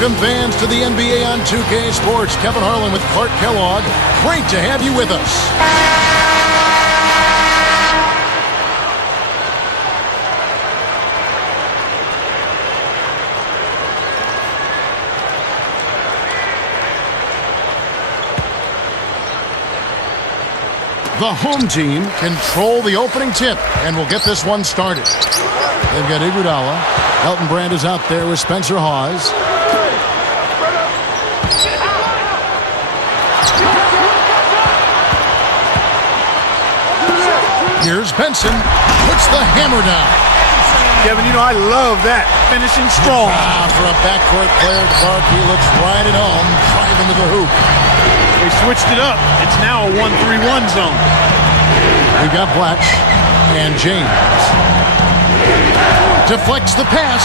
Welcome, fans, to the NBA on 2K Sports. Kevin Harlan with Clark Kellogg. Great to have you with us. The home team control the opening tip, and we'll get this one started. They've got Iguodala. Elton Brand is out there with Spencer Hawes. Here's Benson. Puts the hammer down. Kevin, you know I love that. Finishing strong. For a backcourt player, Clark, he looks right at home, driving to the hoop. They switched it up. It's now a 1-3-1 zone. We got Blatch and James. Deflects the pass.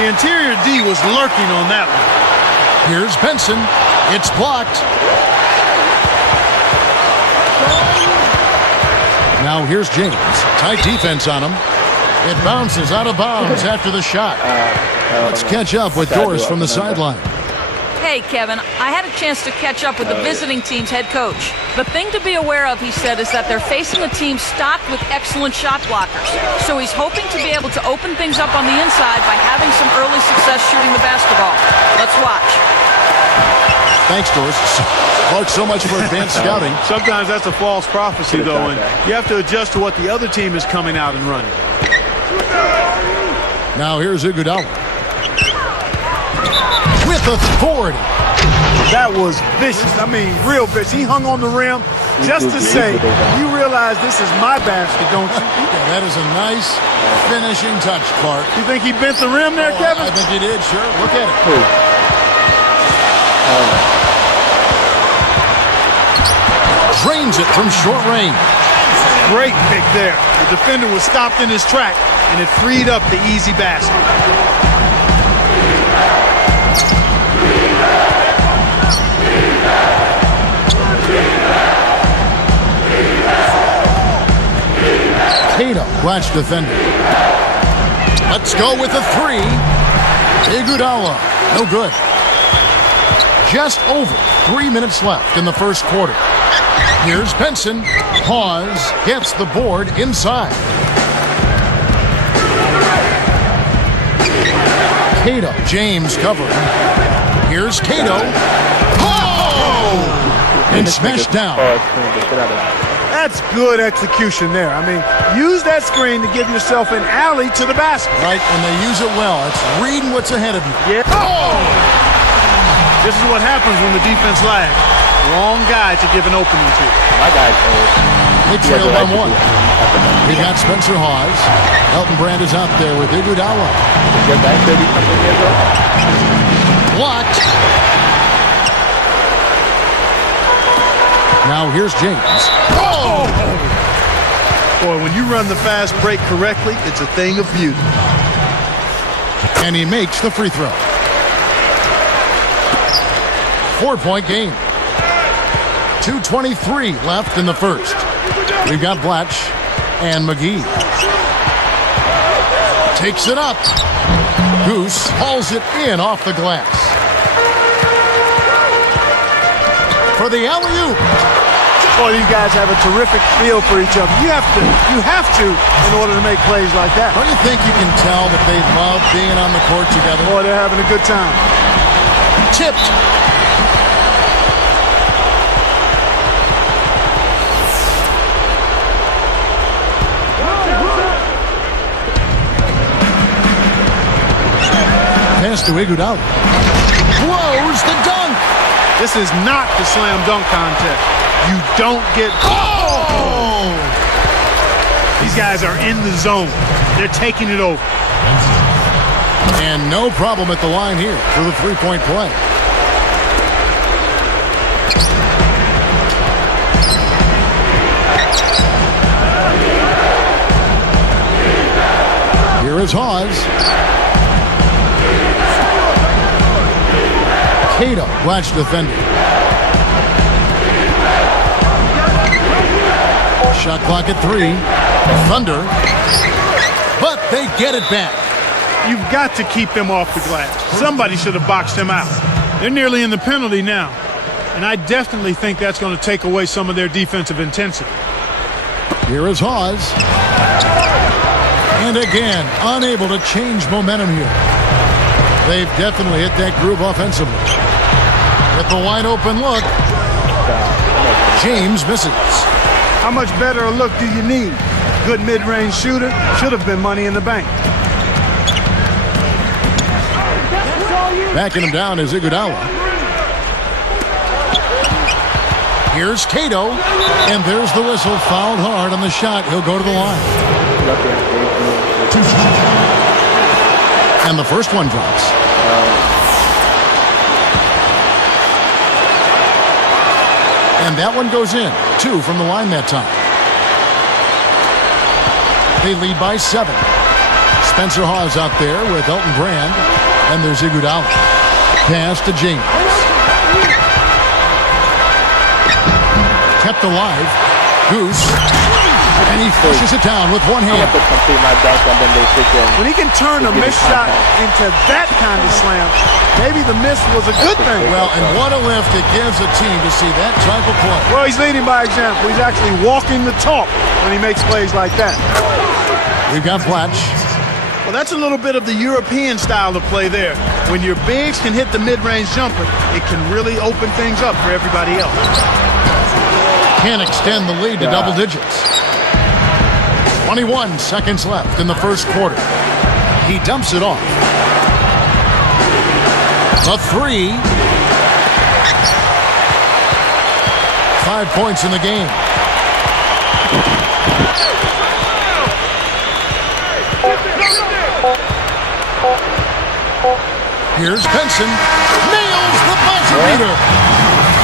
The interior D was lurking on that one. Here's Benson. It's blocked. Now here's James. Tight defense on him. It bounces out of bounds after the shot. Let's catch up with Doris from the sideline. Hey, Kevin, I had a chance to catch up with the visiting team's head coach. The thing to be aware of, he said, is that they're facing a team stocked with excellent shot blockers. So he's hoping to be able to open things up on the inside by having some early success shooting the basketball. Let's watch. Thanks, Doris. Clark, so much for advanced scouting. Sometimes that's a false prophecy, though, and you have to adjust to what the other team is coming out and running. Now here's Iguodala. With authority. That was vicious. I mean, real vicious. He hung on the rim just to say, you realize this is my basket, don't you? Yeah, that is a nice finishing touch, Clark. You think he bent the rim there, Kevin? I think he did, sure. Look at it. Drains it from short range. Great pick there. The defender was stopped in his track, and it freed up the easy basket. Tatum, watch defender. Let's go with a three. Iguodala, no good. Just over 3 minutes left in the first quarter. Here's Benson. Hawes gets the board inside. Cato, James covering. Here's Cato. Oh! And smashed down. That's good execution there. I mean, use that screen to give yourself an alley to the basket. Right, and they use it well. It's reading what's ahead of you. Yeah. Oh! This is what happens when the defense lags. Wrong guy to give an opening to. My guy's They trail by one. We got Spencer Hawes. Elton Brand is out there with Iguodala. Blocked. Now here's James. Oh! Boy, when you run the fast break correctly, it's a thing of beauty. And he makes the free throw. 4-point game. 2:23 left in the first. We've got Blatch and McGee. Takes it up. Goose hauls it in off the glass. For the alley-oop. Boy, these guys have a terrific feel for each other. You have to in order to make plays like that. Don't you think you can tell that they love being on the court together? Boy, they're having a good time. Tipped. Pass to Iguodala. Blows the dunk. This is not the slam dunk contest. You don't get... Oh! These guys are in the zone. They're taking it over. And no problem at the line here for the three-point play. Here is Hawes. Cato, watch defender. Shot clock at 3. Thunder. But they get it back. You've got to keep them off the glass. Somebody should have boxed him out. They're nearly in the penalty now, and I definitely think that's going to take away some of their defensive intensity. Here is Hawes. And again, unable to change momentum here. They've definitely hit that groove offensively. With the wide open look, James misses. How much better a look do you need? Good mid-range shooter. Should have been money in the bank. Backing him down is Iguodala. Here's Cato, and there's the whistle. Fouled hard on the shot. He'll go to the line. And the first one drops. And that one goes in. 2 from the line that time. They lead by 7. Spencer Hawes out there with Elton Brand. And there's Iguodala. Pass to James. Kept alive. Goose. And he pushes it down with one hand. When he can turn a missed shot into that kind of slam, maybe the miss was a good thing. Well, and what a lift it gives a team to see that type of play. Well, he's leading by example. He's actually walking the talk when he makes plays like that. We've got Blatch. Well, that's a little bit of the European style of play there. When your bigs can hit the mid-range jumper, it can really open things up for everybody else. Can't extend the lead to double digits. 21 seconds left in the first quarter. He dumps it off. The 3. 5 points in the game. Here's Benson. Nails the buzzer beater.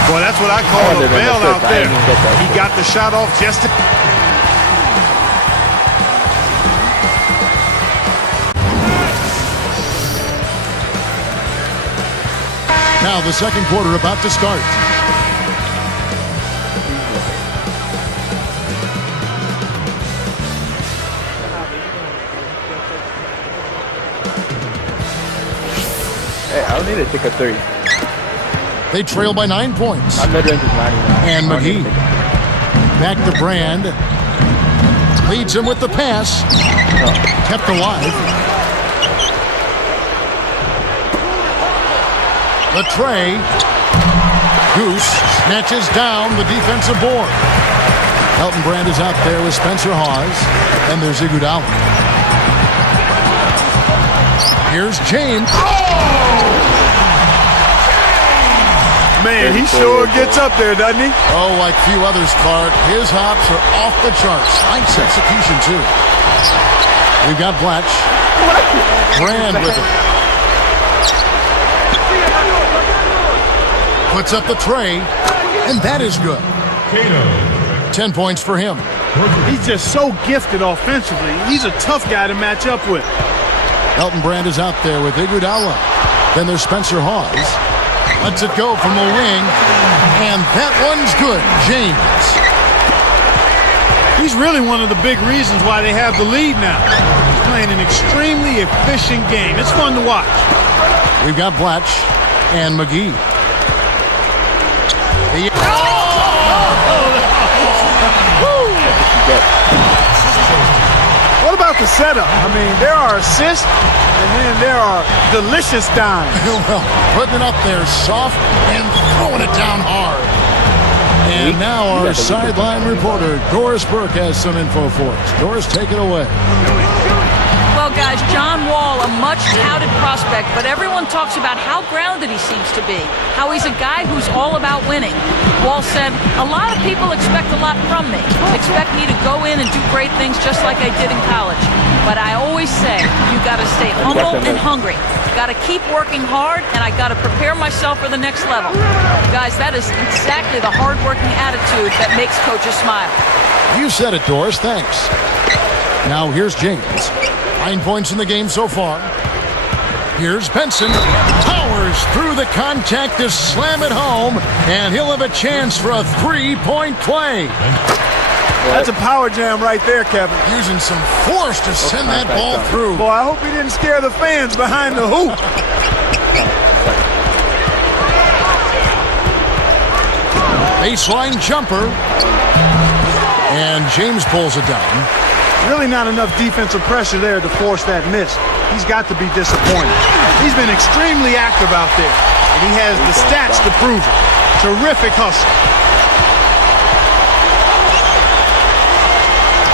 Boy, that's what I call a bailout there. He got the shot off just to... Now the second quarter about to start. Hey, I don't need to take a 3. They trail by 9 points. My mid-range is 99. And McGee. Back to Brand. Leads him with the pass. Kept alive. The tray. Goose snatches down the defensive board. Elton Brand is out there with Spencer Hawes. And there's Iguodala. Here's James. Man, he sure gets up there, doesn't he? Oh, like few others, Clark. His hops are off the charts. Nice execution, too. We've got Blatch. Brand with it. Puts up the tray, and that is good. 10 points for him. He's just so gifted offensively. He's a tough guy to match up with. Elton Brand is out there with Iguodala. Then there's Spencer Hawes. Lets it go from the wing, and that one's good. James. He's really one of the big reasons why they have the lead now. He's playing an extremely efficient game. It's fun to watch. We've got Blatch and McGee. What about the setup? I mean, there are assists, and then there are delicious dimes. Well, putting it up there soft and throwing it down hard. And now our sideline reporter, Doris Burke, has some info for us. Doris, take it away. Well, guys, John Wall, a much-touted prospect, but everyone talks about how grounded he seems to be, how he's a guy who's all about winning. Wall said, a lot of people expect a lot from me, expect me to go in and do great things just like I did in college. But I always say, you got to stay humble and hungry. Got to keep working hard, and I got to prepare myself for the next level. Guys, that is exactly the hard-working attitude that makes coaches smile. You said it, Doris. Thanks. Now here's James. 9 points in the game so far. Here's Benson. Powers through the contact to slam it home, and he'll have a chance for a three-point play. That's a power jam right there, Kevin. Using some force to send that ball through. Boy, I hope he didn't scare the fans behind the hoop. Baseline jumper. And James pulls it down. Really not enough defensive pressure there to force that miss. He's got to be disappointed. He's been extremely active out there, and he has the stats to prove it. Terrific hustle.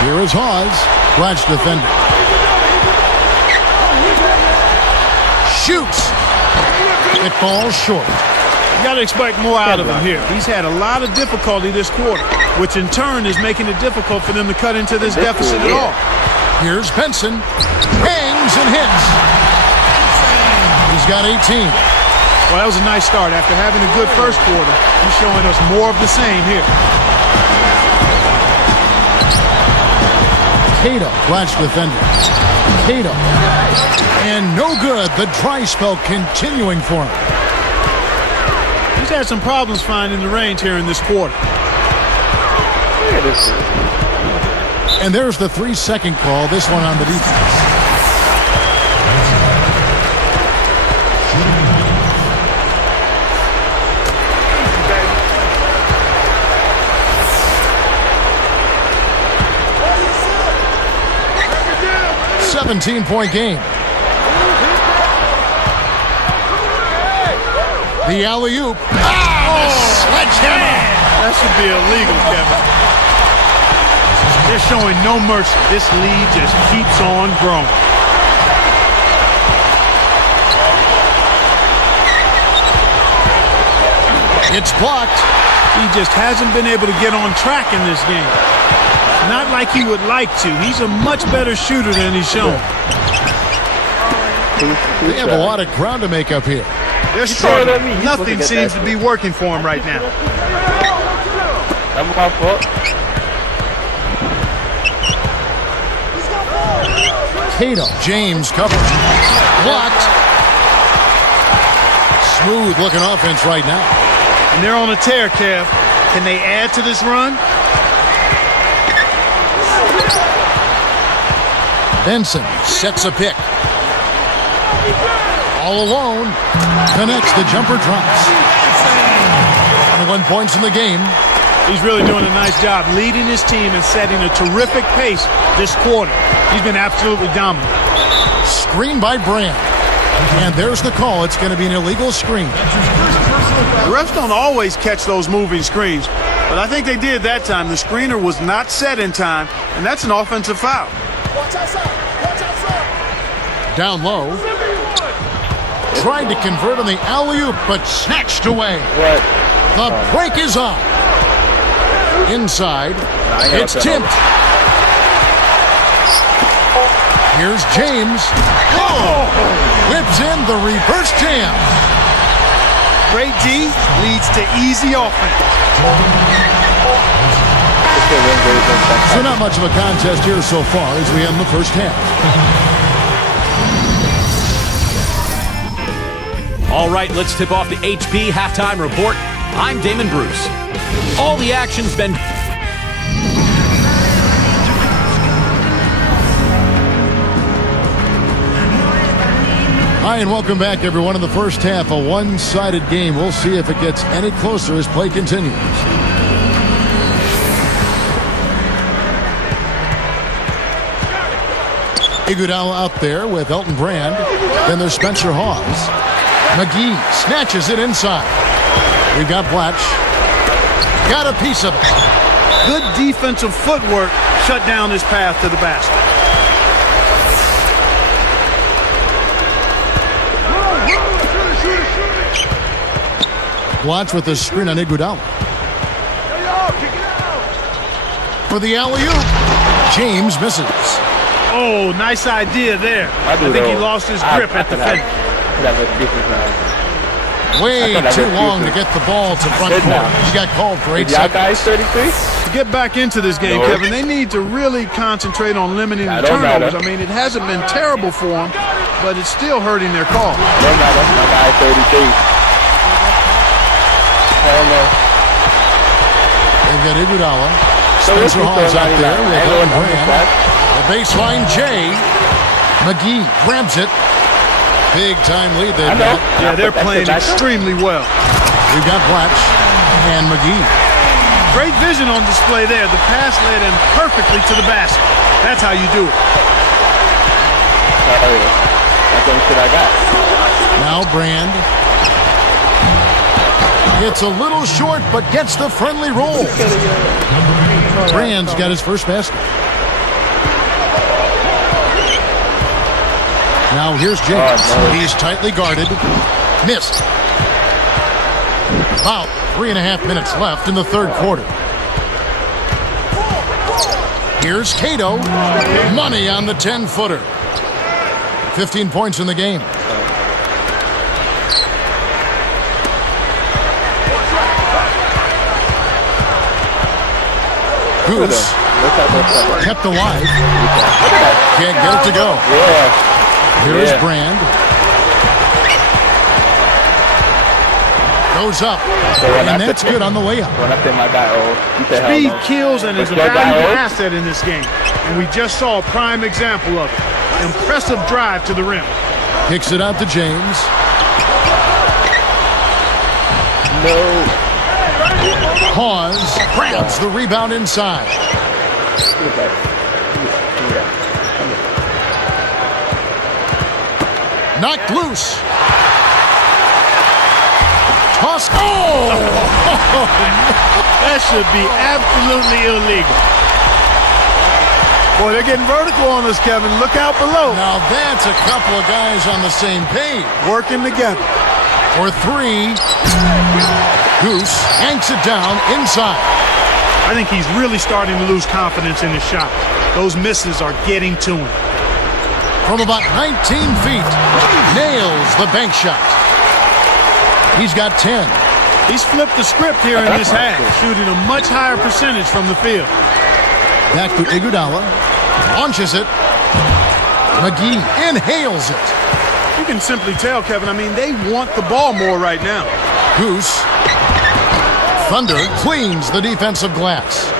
Here is Hawes. Watch defender. Shoots. It falls short. You got to expect more out of him here. He's had a lot of difficulty this quarter, which in turn is making it difficult for them to cut into this deficit at all. Here's Benson. Hangs and hits. He's got 18. Well, that was a nice start. After having a good first quarter, he's showing us more of the same here. Cato, watch defender. Cato. And no good. The dry spell continuing for him. He's had some problems finding the range here in this quarter. And there's the 3-second call, this one on the defense. A 17-point game. The alley-oop. Sledgehammer. That should be illegal, Kevin. They're showing no mercy. This lead just keeps on growing. It's blocked. He just hasn't been able to get on track in this game. Not like he would like to. He's a much better shooter than he's shown. They have a lot of ground to make up here. They're struggling. Nothing seems to be working for him right now. That's my fault. Cato. James covered. Blocked. Smooth looking offense right now. And they're on a tear, Kev. Can they add to this run? Benson sets a pick. All alone. Connects, the jumper drops. 21 points in the game. He's really doing a nice job leading his team and setting a terrific pace this quarter. He's been absolutely dominant. Screen by Brand. And there's the call. It's going to be an illegal screen. The refs don't always catch those moving screens, but I think they did that time. The screener was not set in time, and that's an offensive foul. Down low. Tried to convert on the alley-oop, but snatched away. What? The break is on. Inside. It's tipped. Here's James. Oh! Whips in the reverse jam. Great D leads to easy offense. So not much of a contest here so far as we end the first half. All right, let's tip off the HP halftime report. I'm Damon Bruce. All the action's been... Hi, and welcome back, everyone. In the first half, a one-sided game. We'll see if it gets any closer as play continues. Iguodala out there with Elton Brand. Then there's Spencer Hawes. McGee snatches it inside. We've got Blatch. Got a piece of it. Good defensive footwork shut down his path to the basket. Blatch with the screen on Iguodala. For the alley-oop. James misses. Oh, nice idea there. I think he lost his grip at the finish. Way too long to get the ball to front court. He got called for 8 seconds. 33? To get back into this game, Kevin, they need to really concentrate on limiting the turnovers. I mean, it hasn't been terrible for them, but it's still hurting their call. Don't matter. My guy 33. Hell no. They've got Iguodala. Spencer Hall's out there with Owen Brand. Brand. The baseline J. McGee grabs it. Big time lead they've got. Yeah, they're playing extremely well. We've got Blatch and McGee. Great vision on display there. The pass led him perfectly to the basket. That's how you do it. That's the only shit I got. Now Brand. It's a little short, but gets the friendly roll. Brand's got his first basket. Now here's James. He's tightly guarded. Missed. About 3.5 minutes left in the third quarter. Here's Cato. Money on the 10-footer. 15 points in the game. Goose kept alive. Can't get it to go. Here's Brand. Goes up. And that's good on the layup. Speed kills and is a valuable asset in this game. And we just saw a prime example of it. Impressive drive to the rim. Kicks it out to James. Hawes grabs the rebound inside. Knocked loose. Toss. Oh! That should be absolutely illegal. Boy, they're getting vertical on us, Kevin. Look out below. Now that's a couple of guys on the same page. Working together. For three. Goose yanks it down inside. I think he's really starting to lose confidence in his shot. Those misses are getting to him. From about 19 feet, nails the bank shot. He's got 10. He's flipped the script here in this half, shooting a much higher percentage from the field. Back to Iguodala. Launches it. McGee inhales it. You can simply tell, Kevin, I mean, they want the ball more right now. Goose. Thunder cleans the defensive glass.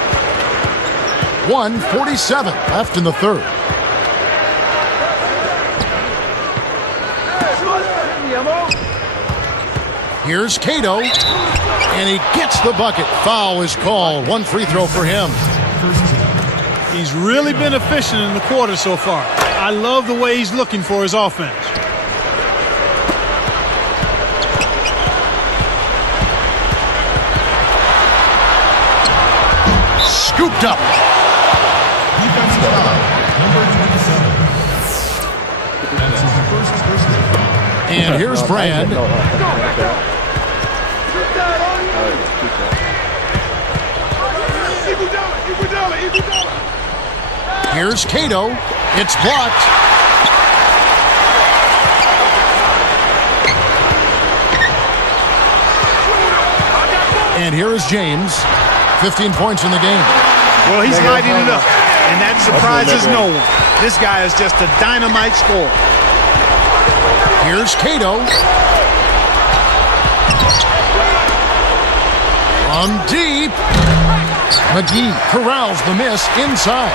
1:47 left in the third. Here's Cato, and he gets the bucket. Foul is called. One free throw for him. He's really been efficient in the quarter so far. I love the way he's looking for his offense. Scooped up. Defensive foul, number 27. And here's Brand. Here's Cato. It's blocked. And here is James. 15 points in the game. Well, he's lighting it up, and that surprises no one. This guy is just a dynamite scorer. Here's Cato. From deep. McGee corrals the miss inside.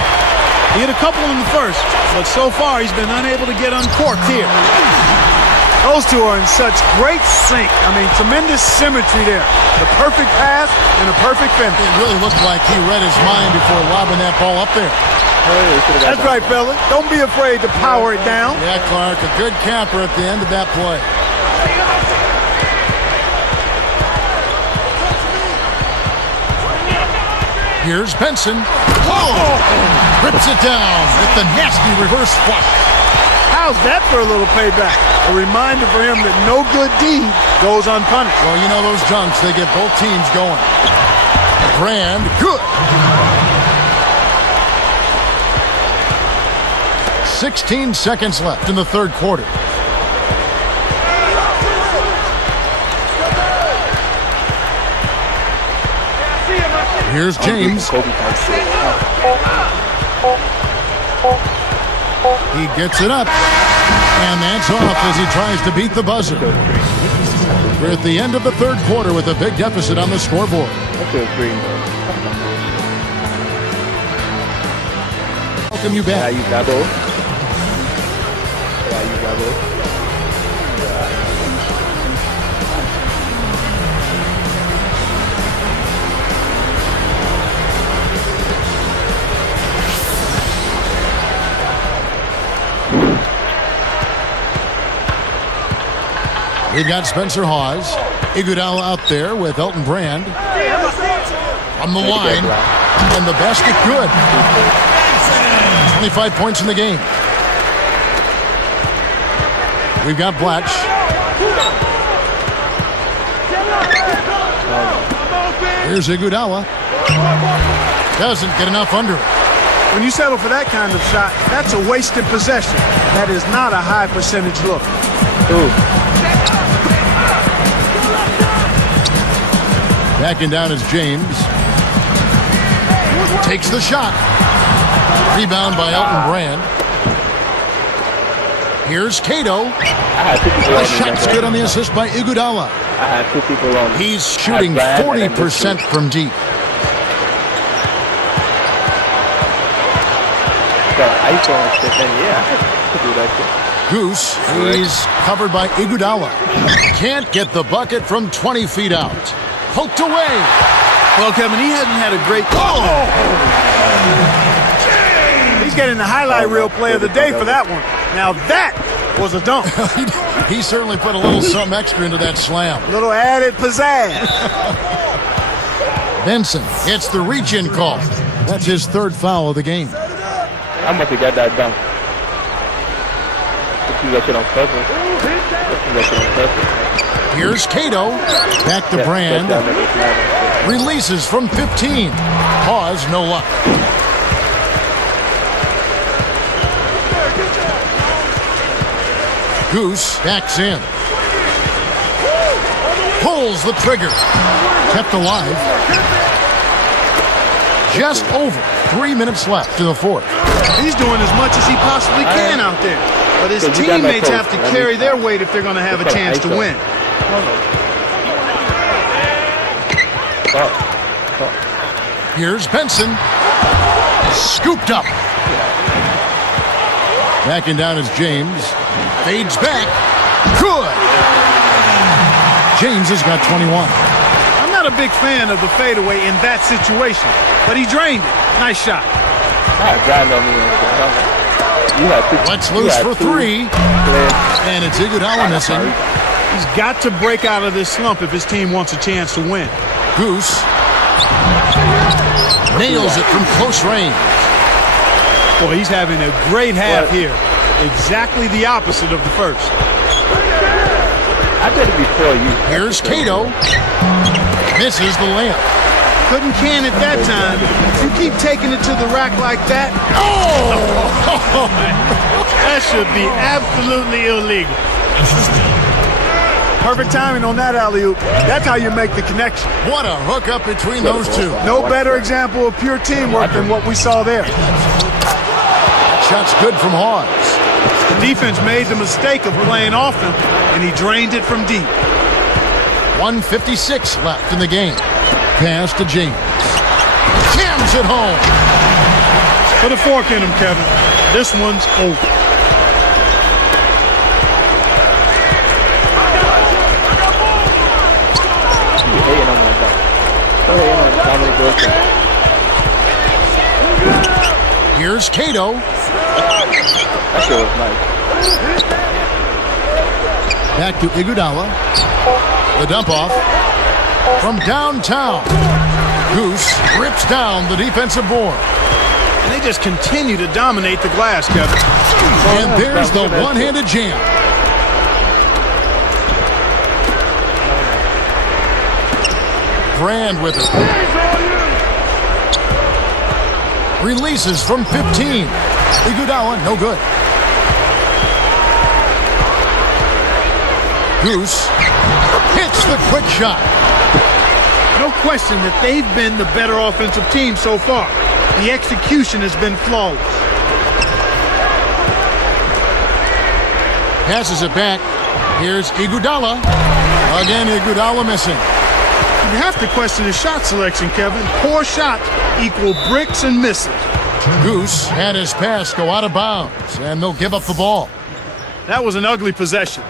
He hit a couple in the first, but so far he's been unable to get uncorked here. Those two are in such great sync. I mean, tremendous symmetry there. The perfect pass and a perfect finish. It really looked like he read his mind before lobbing that ball up there. That's right, fella. Don't be afraid to power it down. Yeah, Clark, a good capper at the end of that play. Here's Benson. Whoa! Rips it down with the nasty reverse flush. How's that for a little payback? A reminder for him that no good deed goes unpunished. Well, you know those dunks, they get both teams going. Brand, good. 16 seconds left in the third quarter. Here's James. He gets it up. And that's off as he tries to beat the buzzer. We're at the end of the third quarter with a big deficit on the scoreboard. welcome you Can I back. use that ball? Can I use that ball? We've got Spencer Hawes. Iguodala out there with Elton Brand. From the line. And the basket good. 25 points in the game. We've got Blatch. Here's Iguodala. Doesn't get enough under it. When you settle for that kind of shot, that's a wasted possession. That is not a high percentage look. Ooh. Backing down is James. Takes the shot. Rebound by Elton Brand. Here's Cato. I had 2 people The on me. shot's good on the assist by Iguodala. I had 2 people on me. He's shooting 40% from deep. I used to want to step in. Yeah, I could do that shit. Goose, he's covered by Iguodala. Can't get the bucket from 20 feet out. Poked away. Well, Kevin, he hasn't had a great... He's getting the highlight reel play of the day for that one. Now that was a dunk. He certainly put a little something extra into that slam. Little added pizzazz. Benson gets the reach-in call. That's his 3rd foul of the game. I'm about to get that done. Let's do that shit on purpose. Here's Cato. Back to Brand. Releases from 15. Pause, no luck. Goose backs in. Pulls the trigger. Kept alive. Just over 3 minutes left in the 4th. He's doing as much as he possibly can out there. But his teammates have to carry their weight if they're going to have a chance to win. Here's Benson. Scooped up. Backing down is James. Fades back. Good. James has got 21. I'm not a big fan of the fadeaway in that situation, but he drained it. Nice shot. Let's loose for 3. And it's Iguodala missing. He's got to break out of this slump if his team wants a chance to win. Goose nails it from close range. Boy, he's having a great half here. Exactly the opposite of the first. I did it before you. Here's Cato. Misses the layup. Couldn't can it that time. You keep taking it to the rack like that. Oh! That should be absolutely illegal. Perfect timing on that alley-oop. That's how you make the connection. What a hookup between those two. No better example of pure teamwork than what we saw there. Shot's good from Hawes. The defense made the mistake of playing off him, and he drained it from deep. 1:56 left in the game. Pass to James. Jams it home. Put a fork in him, Kevin. This one's over. Here's Cato. That shit was nice. Back to Iguodala. The dump off from downtown. Goose rips down the defensive board. And they just continue to dominate the glass, Kevin. And there's the one-handed jam. Brand with it. Releases from 15. Iguodala, no good. Goose hits the quick shot. No question that they've been the better offensive team so far. The execution has been flawless. Passes it back. Here's Iguodala. Again, Iguodala missing. You have to question his shot selection, Kevin. Poor shots equal bricks and misses. Goose had his pass go out of bounds, and they'll give up the ball. That was an ugly possession.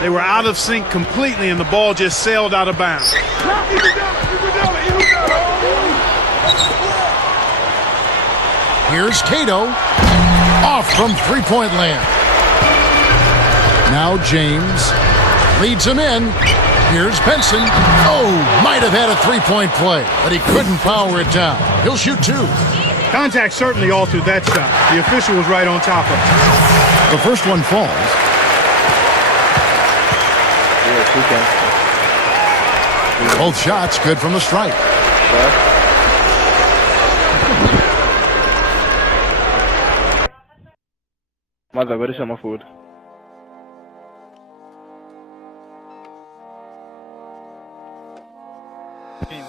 They were out of sync completely, and the ball just sailed out of bounds. Here's Cato, off from three-point land. Now James leads him in. Here's Benson. Oh, might have had a three-point play, but he couldn't power it down. He'll shoot two. Contact certainly altered that shot. The official was right on top of it. The first one falls. Both shots good from the stripe. Mas agora chama food. Quem,